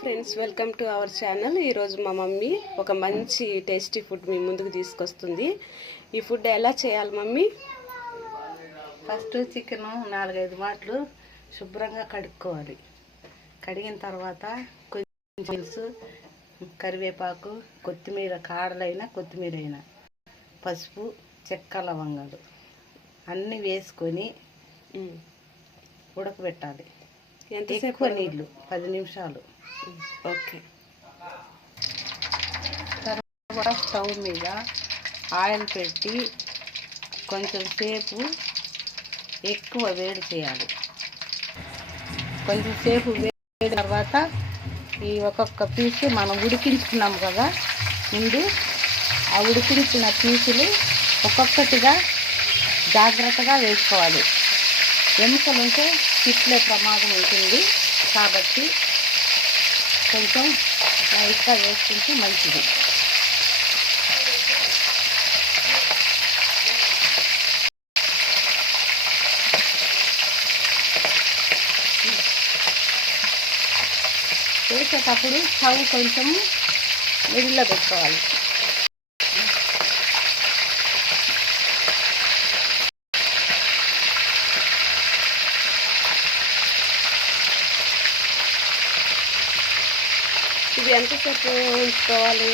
Friends, welcome to our channel. ఈరోజు మా mummy ఒక మంచి టేస్టీ ఫుడ్ మీ ముందుకు తీసుకొస్తుంది. ఈ ఫుడ్ ఎలా చేయాలి మమ్మీ? ఫస్ట్ చికెన్ 4-5 మాటలు శుభ్రంగా కడుక్కోవాలి. కడిగిన తర్వాత కొంచెం పులుసు, కరివేపాకు, కొత్తిమీర, కాడలైనా కొత్తిమీర అయినా, పసుపు, చెక్క, లవంగాలు అన్నీ వేసుకొని ఉడకబెట్టాలి. ఎక్కువ నీళ్ళు 10 నిమిషాలు. ఓకే. తర్వాత స్టవ్ మీద ఆయిల్ పెట్టి కొంచెం సేపు ఎక్కువ వేడి చేయాలి. కొంచెం సేపు వేడి తర్వాత ఈ ఒక్కొక్క పీసు మనం ఉడికించుకున్నాం కదా ముందు, ఆ ఉడికించిన పీసులు ఒక్కొక్కటిగా జాగ్రత్తగా వేసుకోవాలి. ఎముకలు ఉంటే చిట్లే ప్రమాదం ఉంటుంది కాబట్టి కొంచెం లైట్గా వేసుకుంటే మంచిది. వేసేటప్పుడు స్టవ్ కొంచెం మిడిల్లో పెట్టుకోవాలి. ఇది ఎంతసేపు ఉంచుకోవాలి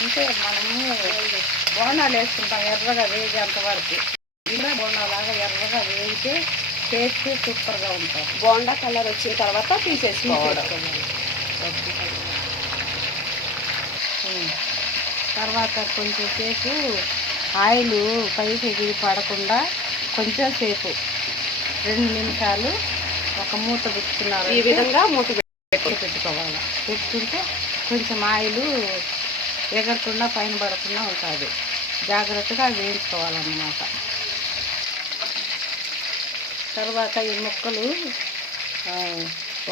అంటే మనము బోనాలు వేసుకుంటాం ఎర్రగా వేగేంత వరకు. ఇలా బోనాలాగా ఎర్రగా వేగితే టేస్ట్ సూపర్గా ఉంటుంది. బోండా కలర్ వచ్చిన తర్వాత తీసేసుకోవాలి. తర్వాత కొంచెం సేపు ఆయిల్ పైకి ఎగిరి పడకుండా కొంచెం సేపు 2 నిమిషాలు ఒక మూత పెట్టుకున్నారు. ఈ విధంగా మూత పెట్టుకోవాలి. పెట్టుకుంటే కొంచెం ఆయిల్ ఎగరకుండా పైన పడకుండా ఉంటుంది. జాగ్రత్తగా వేయించుకోవాలన్నమాట. తర్వాత ఈ ముక్కలు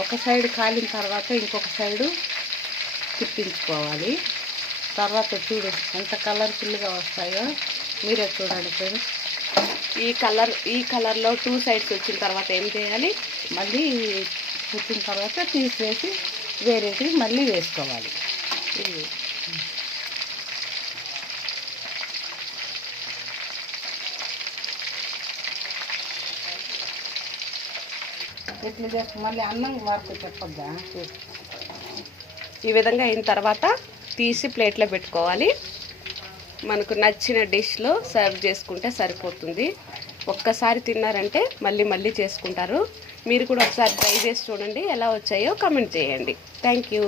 ఒక సైడ్ కాలిన తర్వాత ఇంకొక సైడు తిప్పించుకోవాలి. తర్వాత చూడు ఎంత కలర్ఫుల్గా వస్తాయో మీరే చూడండి ఫ్రెండ్స్. ఈ కలర్లో 2 సైడ్స్ వచ్చిన తర్వాత ఏం చేయాలి? మళ్ళీ వచ్చిన తర్వాత తీసేసి వేరేది మళ్ళీ వేసుకోవాలి. ఎట్లా చేస్తే మళ్ళీ అన్నం వరకు చెప్పొద్దా? ఈ విధంగా అయిన తర్వాత తీసి ప్లేట్లో పెట్టుకోవాలి. మనకు నచ్చిన డిష్లో సర్వ్ చేసుకుంటే సరిపోతుంది. ఒక్కసారి తిన్నారంటే మళ్ళీ మళ్ళీ చేసుకుంటారు. మీరు కూడా ఒకసారి ట్రై చేసి చూడండి, ఎలా వచ్చాయో కామెంట్ చేయండి. Thank you.